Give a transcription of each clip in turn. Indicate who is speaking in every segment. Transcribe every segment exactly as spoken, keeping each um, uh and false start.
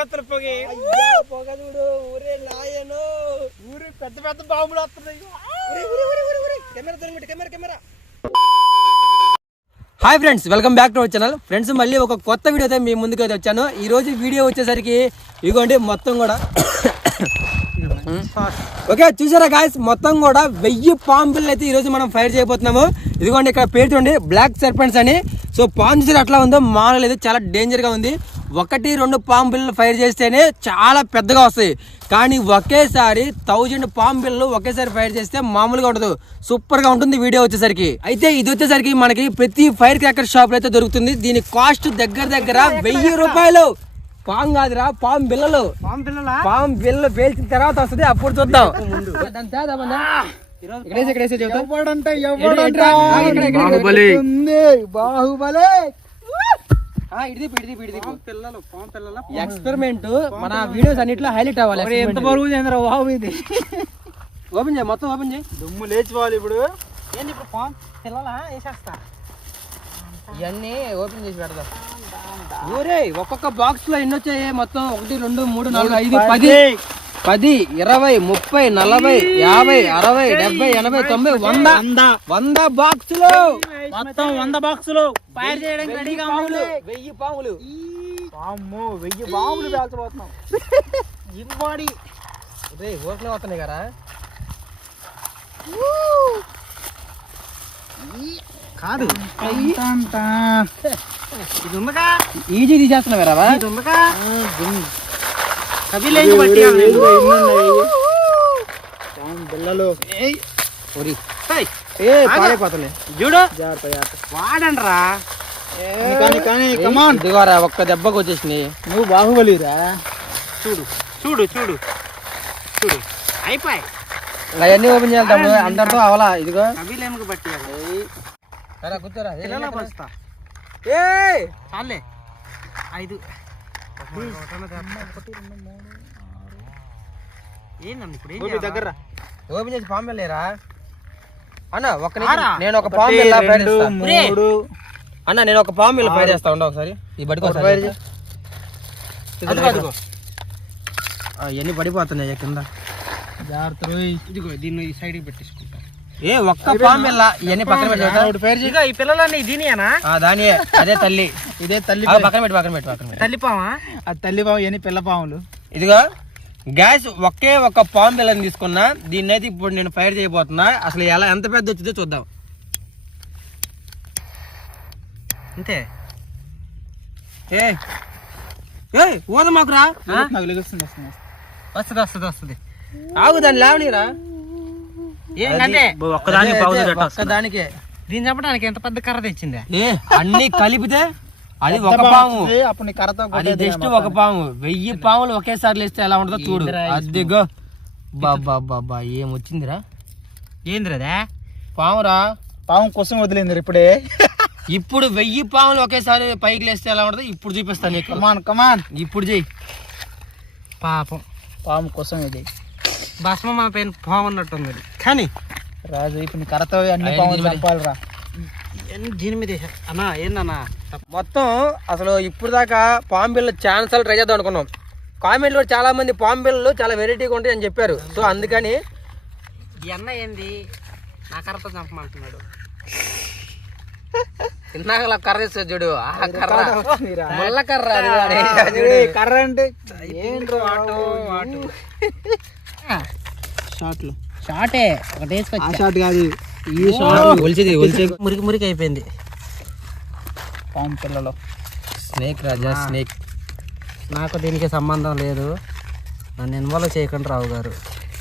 Speaker 1: వస్తుంది పొగ పొగ చూడు ఊరే లాయను ఊరి పెద్ద పెద్ద బాంబులు వస్తున్నాయి. కెమెరా తొలగిపెట్టి camera camera. Hi friends, welcome back to our channel. Friends, మళ్ళీ ఒక కొత్త వీడియోతో మీ ముందుకు అయితే వచ్చాను. ఈ రోజు వీడియో వచ్చేసరికి ఇదిగోండి మొత్తం కూడా ఓకే చూసారా గాయస్, మొత్తం కూడా వెయ్యి పాంపులు అయితే ఈరోజు మనం ఫైర్ చేయబోతున్నాము. ఇదిగోండి ఇక్కడ పేరు చూడండి, బ్లాక్ సర్పెంట్స్ అని. సో పాము చూసారు అట్లా ఉందో, మామూలు అయితే చాలా డేంజర్గా ఉంది. ఒకటి రెండు పాము బిళ్ళలు ఫైర్ చేస్తేనే చాలా పెద్దగా వస్తాయి, కానీ ఒకేసారి థౌజండ్ పాము బిళ్ళలు ఒకేసారి ఫైర్ చేస్తే మామూలుగా ఉండదు, సూపర్గా ఉంటుంది వీడియో వచ్చేసరికి. అయితే ఇది వచ్చేసరికి మనకి ప్రతి ఫైర్ క్రాకర్ షాప్లో అయితే దొరుకుతుంది. దీని కాస్ట్ దగ్గర దగ్గర వెయ్యి రూపాయలు. పాము కాదురా, పాము బిళ్ళలు. పాము బిళ్ళలు పేల్చిన తర్వాత వస్తుంది, అప్పుడు చూద్దాం. బాహుబలి ఎక్స్పెరిమెంట్ మన వీడియోస్ అన్నిట్లో హైలైట్ అవ్వాలి. ఎంత బరువు బాబు ఇది. ఓపెన్ చేయి, మొత్తం ఓపెన్ చేయి. దుమ్ము లేచిపోవాలి. ఇప్పుడు ఏంటి ఇప్పుడు పాము పిల్లలా వేసేస్తా. ఇవన్నీ ఓపెన్ చేసి పెడదాం. ఊరే ఒక్కొక్క బాక్స్ లో ఎన్ని వచ్చాయి మొత్తం? ఒకటి రెండు మూడు నాలుగు ఐదు పది పది ఇరవై ముప్పై నలభై యాభై అరవై డెబ్బై ఎనభై తొంభై వంద వంద బాక్సులు, మొత్తం వంద బాక్సులు ఫైర్ చేయడానికి రెడీగా ఉన్నాయి. వెయ్యి పాములు. పాము వెయ్యి పాములు పేల్చబోతున్నాం. ఇంబాడి రే ఓట్లే వస్తున్నాయి కదా. కాదు ఇది ఉందగా, ఈజీ తీసేస్తున్నావు రావా. ఇది ఉందగా చూడు వాడండి రా. ఇదిగోరా ఒక్క దెబ్బకు వచ్చేసినాయి. నువ్వు బాహుబలిరా. చూడు చూడు చూడు చూడు అయిపోయి అవన్నీ ఓపెన్ చేద్దాం అందరితో అవలా. ఇదిగో కబీలేముకు బట్టి కూర్చోరా. చాలే ఐదు దగ్గర ఓపెన్ చేసి పాము వెళ్ళేరా అన్న. ఒక్క నేను ఒక పాము అన్న నేను ఒక పాము వెళ్ళి ఫైర్ చేస్తా ఉండ ఒకసారి. ఈ బడికి ఇవన్నీ పడిపోతున్నాయి కింద. జాగ్రత్త. ఇదిగో దీన్ని ఈ సైడ్కి పెట్టేసుకుంటా. ఏ ఒక్క పాము వెళ్ళ ఇవన్నీ పక్కన పెట్టి. ఈ పిల్లలన్నీ దీనియేనా? దానియే. అదే తల్లి. ఇదే తల్లి. పక్కన పెట్టి పక్కన పెట్టి పక్కన తల్లి పామా? అది తల్లి పాము, ఇవన్నీ పిల్ల పాములు. ఇదిగో గ్యాస్ ఒకే ఒక పాము పిల్లని తీసుకున్నా. దీన్ని అయితే ఇప్పుడు నేను ఫైర్ చేయబోతున్నా. అసలు ఎలా ఎంత పెద్ద వచ్చిందో చూద్దాం. అంతే. ఏ ఏ ఓద మాకురా. వస్తుంది వస్తుంది వస్తుంది. ఆగు దాన్ని లేవనీరా. ఒక్కదానికే దీన్ని చెప్పడానికి ఎంత పెద్ద కర్ర తెచ్చిందే. ఏ అన్ని కలిపితే అది ఒక పాము. అది జస్ట్ ఒక పాము. వెయ్యి పాములు ఒకేసారి లేస్తే ఎలా ఉంటుందో చూడు. అదిగో బాబా బాబా ఏం వచ్చిందిరా. ఏందిరా పామురా. పాము కోసం వదిలేంది ఇప్పుడే. ఇప్పుడు వెయ్యి పాములు ఒకేసారి పైకి లేస్తే ఎలా ఉంటుందో ఇప్పుడు చూపిస్తాను. కమాన్ కమాన్ ఇప్పుడు చెయ్యి. పాపం పాము కోసం ఇది భస్మ మా పైన పాము ఉన్నట్టుంది. కానీ రాజు ఇప్పుడు కర్రతో అన్ని పాములు చంపాలిరా. దీని మీద అన్నా ఏందన్నా మొత్తం అసలు ఇప్పుడు దాకా పాము బిళ్ళ ఛాన్స్ ట్రై చేద్దాం అనుకున్నాం. కామెంట్లో చాలా మంది పాము బిళ్ళలు చాలా వెరైటీగా ఉంటాయి అని చెప్పారు. సో అందుకని ఈ అన్న ఏంది నా కర్రతో చంపమంటున్నాడు. ఇందాక కర్ర ఇస్తుంది చూడు, ఆ కర్ర ముళ్ళ కర్ర. కర్ర అంటే షార్ట్లు షార్టే ఒకటి వేసుకొచ్చి షార్ట్ కాదు ఈ షార్ట్ ఒలిచిది ఒలిచి మురికి మురికి అయిపోయింది. పాము పిల్లలు స్నేక్ రాజా స్నేక్. నాకు దీనికి సంబంధం లేదు, నన్ను ఇన్వాల్వ్ చేయకండి రావు గారు.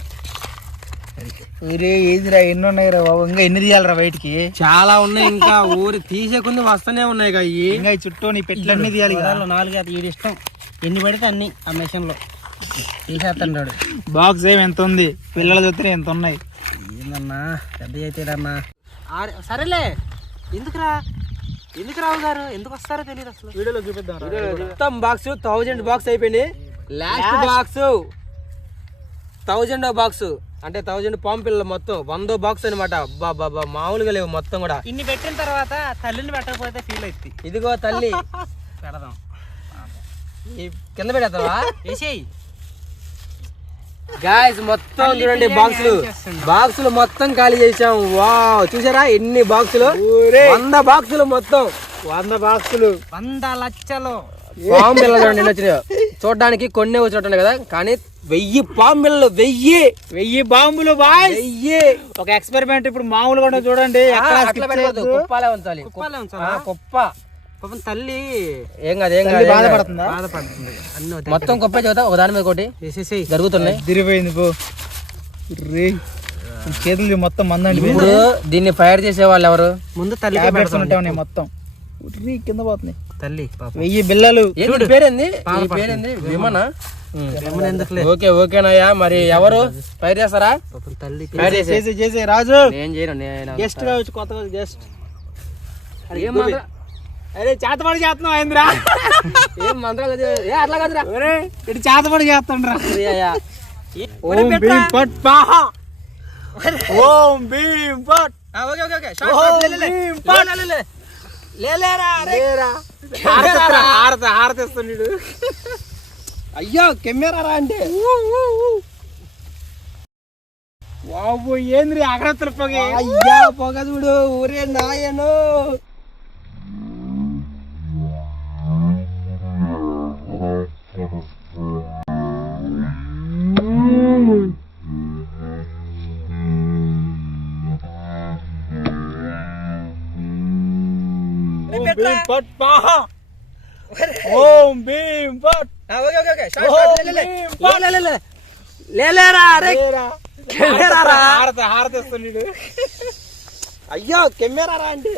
Speaker 1: ఏదిరా ఎన్ని ఉన్నాయి రా బాబు, ఇంకా ఎన్ని తీయాలరా బయటికి? చాలా ఉన్నాయి ఇంకా. ఊరి తీసే కొన్ని వస్తూనే ఉన్నాయి కదా. ఇంకా చుట్టూ నీ పెట్లన్నీ తీయాలి. నాలుగు అయితే ఈ ఇష్టం ఎన్ని పడితే అన్ని ఆ మెషిన్ లో తీసేస్తాడు. బాక్స్ ఏమి ఎంత ఉంది, పిల్లలు చూస్తే ఎంత ఉన్నాయి. ఏందన్నా పెద్ద అవుతాడన్నా. సరేలే ఎందుకురా ఎందుకు రావు గారు ఎందుకు వస్తారో తెలియదు అసలు. వీడియోలో చూపిద్దాం. మొత్తం బాక్స్ థౌజండ్ బాక్స్ అయిపోయింది. లాస్ట్ బాక్స్ థౌజండ్ బాక్స్ అంటే థౌజండ్ పాము పిల్లలు మొత్తం వందో బాక్స్ అనమాట. బాబా మామూలుగా లేవు మొత్తం కూడా. ఇన్ని పెట్టిన తర్వాత తల్లిని పెట్టకపోతే ఫీల్ అవుతుంది. ఇదిగో తల్లి పెడదాం. కింద పెడతావా గాయ్స్ మొత్తం చూడండి బాక్సులు బాక్సులు మొత్తం ఖాళీ చేసాం. వావ్ చూసారా ఎన్ని బాక్సులు, వంద బాక్సులు మొత్తం
Speaker 2: వంద బాక్సులు
Speaker 1: వంద లక్షలు పాము పిల్లలు చూడండి వచ్చినాయి. చూడడానికి కొన్ని వచ్చినట్టున్నాయి కదా, కానీ వెయ్యి పాము పిల్లలు వెయ్యి
Speaker 2: వెయ్యి బాంబులు బాయ్
Speaker 1: వెయ్యి.
Speaker 2: ఒక ఎక్స్పెరిమెంట్ ఇప్పుడు మామూలుగా ఉండదు చూడండి.
Speaker 1: కుప్పాలే ఉంచాలి, కుప్ప
Speaker 2: పాపం తల్లి
Speaker 1: ఏం కాదు ఏం కాదు
Speaker 2: బాధపడుతుందా?
Speaker 1: బాధపడుతుంది. మొత్తం కుప్పే చదువుతా ఒక దాని మీద ఒకటి జరుగుతున్నాయి.
Speaker 2: తిరిగిపోయింది పో రే చేతులు మొత్తం మందండి.
Speaker 1: ఇప్పుడు దీన్ని ఫైర్ చేసే వాళ్ళు ఎవరు?
Speaker 2: ముందు తల్లి ఉంటాయి మొత్తం కింద పోతున్నాయి. తల్లి వెయ్యి బిల్లలు.
Speaker 1: పేరేంది పేరేంది విమన? ఓకే ఓకేనయ్యా. మరి ఎవరు ఫైర్ చేస్తారా?
Speaker 2: తల్లి చేసే చేసే రాజు
Speaker 1: నేను చేయను.
Speaker 2: గెస్ట్ గా వచ్చి కొత్తగా గెస్ట్. అరే చేతపడి చేస్తున్నావు అయిందిరా.
Speaker 1: ఏం మంత్రాలు అట్లా కాదురా,
Speaker 2: ఇటు చేతపడి చేస్తాండ్రా.
Speaker 1: ఓం భీం పట్ పాహ.
Speaker 2: ఓం భీం పట్.
Speaker 1: ఓకే ఓకే ఓకే షాట్ లే లే లే లే లేరా లేరా
Speaker 2: హారత హారతిస్తున్నాడు.
Speaker 1: అయ్యో కెమెరా రా అంటే
Speaker 2: బాబు ఏంద్రీ అగ్రత్తల పొగ.
Speaker 1: అయ్యా పొగ చూడు. ఊరే నాయను
Speaker 2: పట్ పాహ. ఓం భీం పట్.
Speaker 1: ఓకే ఓకే ఓకే షాట్ లే లే లే లే లే లేరా రే కెమెరా రా.
Speaker 2: హారత హారతిస్తున్నాడు.
Speaker 1: అయ్యో కెమెరా రా అంటే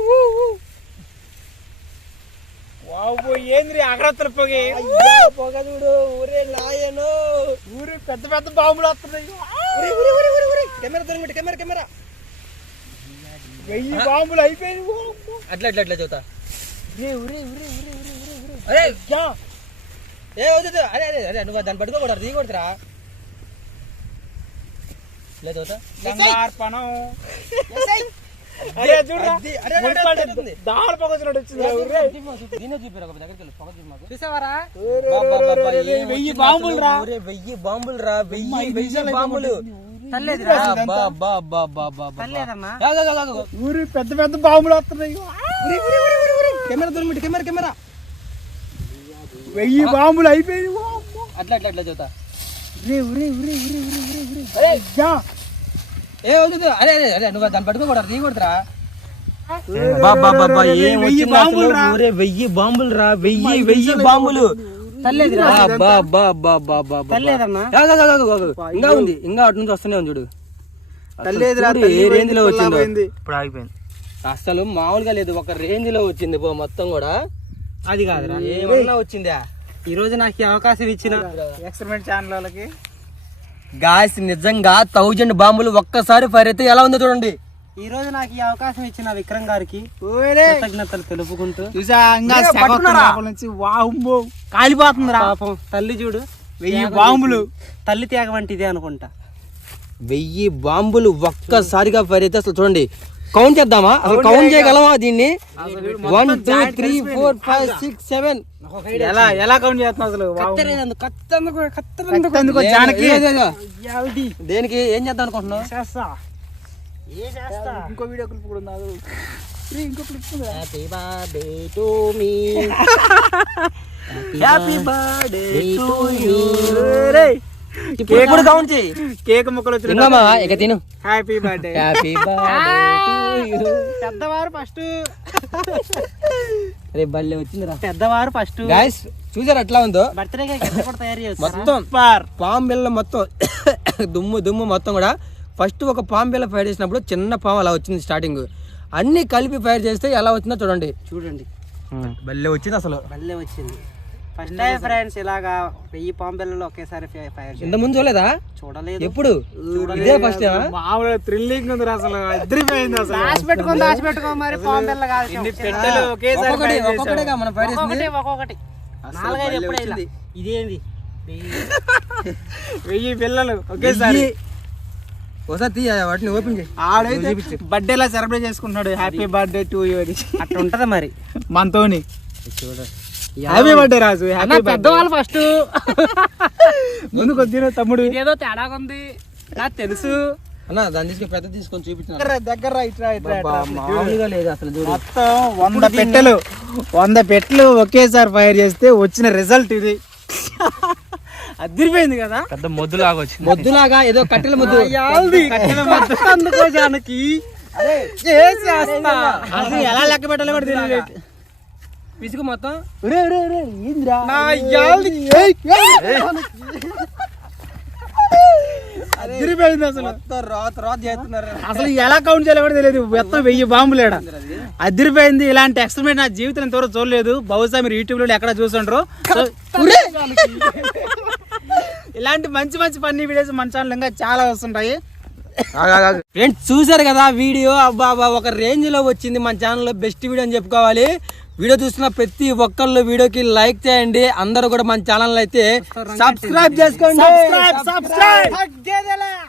Speaker 2: బాబు ఏంద్రీ అగ్రత్తల పొగ.
Speaker 1: అయ్యా పొగ చూడు. ఊరే నాయను
Speaker 2: ఊరి పెద్ద పెద్ద బాంబులు వస్తున్నాయి.
Speaker 1: కెమెరా దొరికి కెమెరా కెమెరా
Speaker 2: వెయ్యి బాంబులు అయిపోయింది.
Speaker 1: అట్లా అట్లా అట్లా చూతా.
Speaker 2: అరే
Speaker 1: ఏ వద్దు అరే అరే అరే నువ్వు దాన్ని పట్టుకోకూడదు, దిగి కొడుతురా లేదు
Speaker 2: బంగార్పణం. దాని పొగ వచ్చినట్టు
Speaker 1: చూసావారా?
Speaker 2: వెయ్యి బాంబులు రా.
Speaker 1: వెయ్యి బాంబులు రా. వెయ్యి వెయ్యి బాంబులు.
Speaker 2: ఊరి పెద్ద పెద్ద బాంబులు వస్తున్నాయి.
Speaker 1: కెమెరా దొరికి కెమెరా కెమెరా
Speaker 2: వెయ్యి బాంబులు అయిపోయింది.
Speaker 1: అట్లా అట్లా అట్లా చూతా. ఏ వద్దు అరే అరే అరే నువ్వు దాన్ని పట్టుకోకూడదు, దిగి కొడుతురా
Speaker 2: వెయ్యి బాంబులు రా.
Speaker 1: వెయ్యి బాంబులు రా. వెయ్యి వెయ్యి బాంబులు. ఇంకా ఉంది, ఇంకా అటు నుంచి వస్తూనే ఉంది చూడు. ఏ రేంజ్ లో వచ్చిందో
Speaker 2: ఇప్పుడు ఆగిపోయింది.
Speaker 1: అసలు మామూలుగా లేదు, ఒక రేంజ్ లో వచ్చింది పో మొత్తం కూడా.
Speaker 2: అది కాదురా
Speaker 1: ఏమన్నా వచ్చిందా?
Speaker 2: ఈ రోజు నాకు ఈ అవకాశం ఇచ్చిన ఎక్స్పెరిమెంట్ ఛానల్ వాళ్ళకి
Speaker 1: గాయస్ నిజంగా థౌజండ్ బాంబులు ఒక్కసారి ఫైర్ అయితే ఎలా ఉందో చూడండి.
Speaker 2: ఈ రోజు నాకు ఈ అవకాశం ఇచ్చిన విక్రమ్ గారికి కృతజ్ఞతలు తెలుపుకుంటూ కాలిపోతుంది పాపం. తల్లి చూడు వెయ్యి బాంబులు. తల్లి త్యాగ వంటిదే అనుకుంటా.
Speaker 1: వెయ్యి బాంబులు ఒక్కసారిగా ఫైర్ అయితే అసలు చూడండి. కౌంట్ చేద్దామా? అసలు కౌంట్ చేయగలమా దీన్ని? One two three four five six seven
Speaker 2: ఎలా ఎలా కౌంట్ చేస్తున్నావు అసలు?
Speaker 1: దేనికి ఏం చేద్దాం అనుకుంటున్నావు?
Speaker 2: ఇంకో వీడియో క్లిప్ కూడా ఉంది. ఇంకో clip
Speaker 1: happy birthday to me happy birthday to you. Cake కూడా కౌంట్ చేయి.
Speaker 2: కేక్ ముక్కలు వచ్చి
Speaker 1: ఇక తిను.
Speaker 2: Happy birthday
Speaker 1: happy birthday to you.
Speaker 2: పెద్దవారు ఫస్ట్.
Speaker 1: రే బల్లే వచ్చిందిరా.
Speaker 2: పెద్దవారు ఫస్ట్.
Speaker 1: గైస్ చూసారు ఎట్లా ఉందో?
Speaker 2: బర్త్డే కేక్ ఎట్లా కూడా తయారు చేస్తారు
Speaker 1: మొత్తం పాము బిళ్ళ మొత్తం దుమ్ము దుమ్ము మొత్తం కూడా. ఫస్ట్ ఒక పాము బిళ్ళ ఫైర్ చేసినప్పుడు చిన్న పాము అలా వచ్చింది స్టార్టింగ్. అన్ని కలిపి ఫైర్ చేస్తే ఎలా వచ్చిందో చూడండి.
Speaker 2: చూడండి
Speaker 1: బల్లే వచ్చింది అసలు.
Speaker 2: బల్లే వచ్చింది. ఫస్ట్ టైం ఫ్రెండ్స్ ఇలాగా వెయ్యి పాము బిళ్ళలు ఒకేసారి ఫైర్.
Speaker 1: ఇంత ముందు చూడలేదా?
Speaker 2: చూడలేదు.
Speaker 1: ఎప్పుడు? ఇదే ఫస్ట్.
Speaker 2: మామూలు థ్రిల్లింగ్ ఉంది అసలు. అదిరిపోయింది అసలు. దాచి పెట్టుకో దాచి పెట్టుకో మరి పాము బిళ్ళ కాదు. ఇన్ని పెట్టెలు ఒకేసారి
Speaker 1: ఒక్కొక్కటిగా మనం ఫైర్ చేసింది.
Speaker 2: ఒక్కొక్కటి నాలుగైదు ఎప్పుడే ఇలా. ఇదేంది వెయ్యి పిల్లలు ఒకేసారి.
Speaker 1: ఒకసారి వాటిని ఓపెన్ చేయి.
Speaker 2: ఆడైతే బర్త్డే లా సెలబ్రేట్ చేసుకుంటున్నాడు. Happy birthday to you. అట్లా ఉంటది మరి మనతోని.
Speaker 1: చూడ
Speaker 2: హ్యాపీ బర్త్డే రాజు. హ్యాపీ
Speaker 1: పెద్దవాళ్ళు ఫస్ట్
Speaker 2: ముందు కొద్దిగా తమ్ముడు
Speaker 1: ఏదో తేడా ఉంది నాకు తెలుసు
Speaker 3: అన్న దాన్ని తీసుకొని పెద్ద తీసుకొని చూపించిన
Speaker 2: దగ్గర దగ్గర ఇట్రా ఇట్రా ఇట్రా.
Speaker 3: మామూలుగా లేదు అసలు చూడు.
Speaker 2: మొత్తం వంద పెట్టెలు వంద పెట్టెలు ఒకేసారి ఫైర్ చేస్తే వచ్చిన రిజల్ట్ ఇది. అదిరిపోయింది కదా.
Speaker 1: పెద్ద మొద్దులాగా వచ్చింది.
Speaker 3: మొద్దులాగా ఏదో కట్టెల ముద్దు
Speaker 2: అందుకో జానకి చేసేస్తా. అసలు ఎలా లెక్క పెట్టాలో కూడా తెలియలేదు.
Speaker 1: పిసుకు మొత్తం
Speaker 2: ఒరే ఒరే ఒరే ఏందిరా నా యాల్ది. ఏయ్, ఏయ్. అదిరిపోయింది అసలు.
Speaker 3: మొత్తం రాత రాత చేస్తున్నారు.
Speaker 2: అసలు ఎలా కౌంట్ చేయాలో కూడా తెలియదు. మొత్తం వెయ్యి బాంబులేడ అదిరిపోయింది. ఇలాంటి ఎక్స్పెరిమెంట్ నా జీవితం ఇంతవరకు చూడలేదు. బహుశా మీరు యూట్యూబ్ లో ఎక్కడ చూసుండ్రు. ఇలాంటి మంచి మంచి ఫన్నీ వీడియోస్ మన ఛానల్ ఇంకా చాలా వస్తుంటాయి.
Speaker 3: ఫ్రెండ్స్ చూసారు కదా వీడియో. అబ్బా అబ్బా ఒక రేంజ్ లో వచ్చింది మన ఛానల్లో. బెస్ట్ వీడియో అని చెప్పుకోవాలి. వీడియో చూస్తున్న ప్రతి ఒక్కళ్ళు వీడియోకి లైక్ చేయండి. అందరూ కూడా మన ఛానల్ అయితే సబ్స్క్రైబ్ చేసుకోండి.
Speaker 2: Subscribe subscribe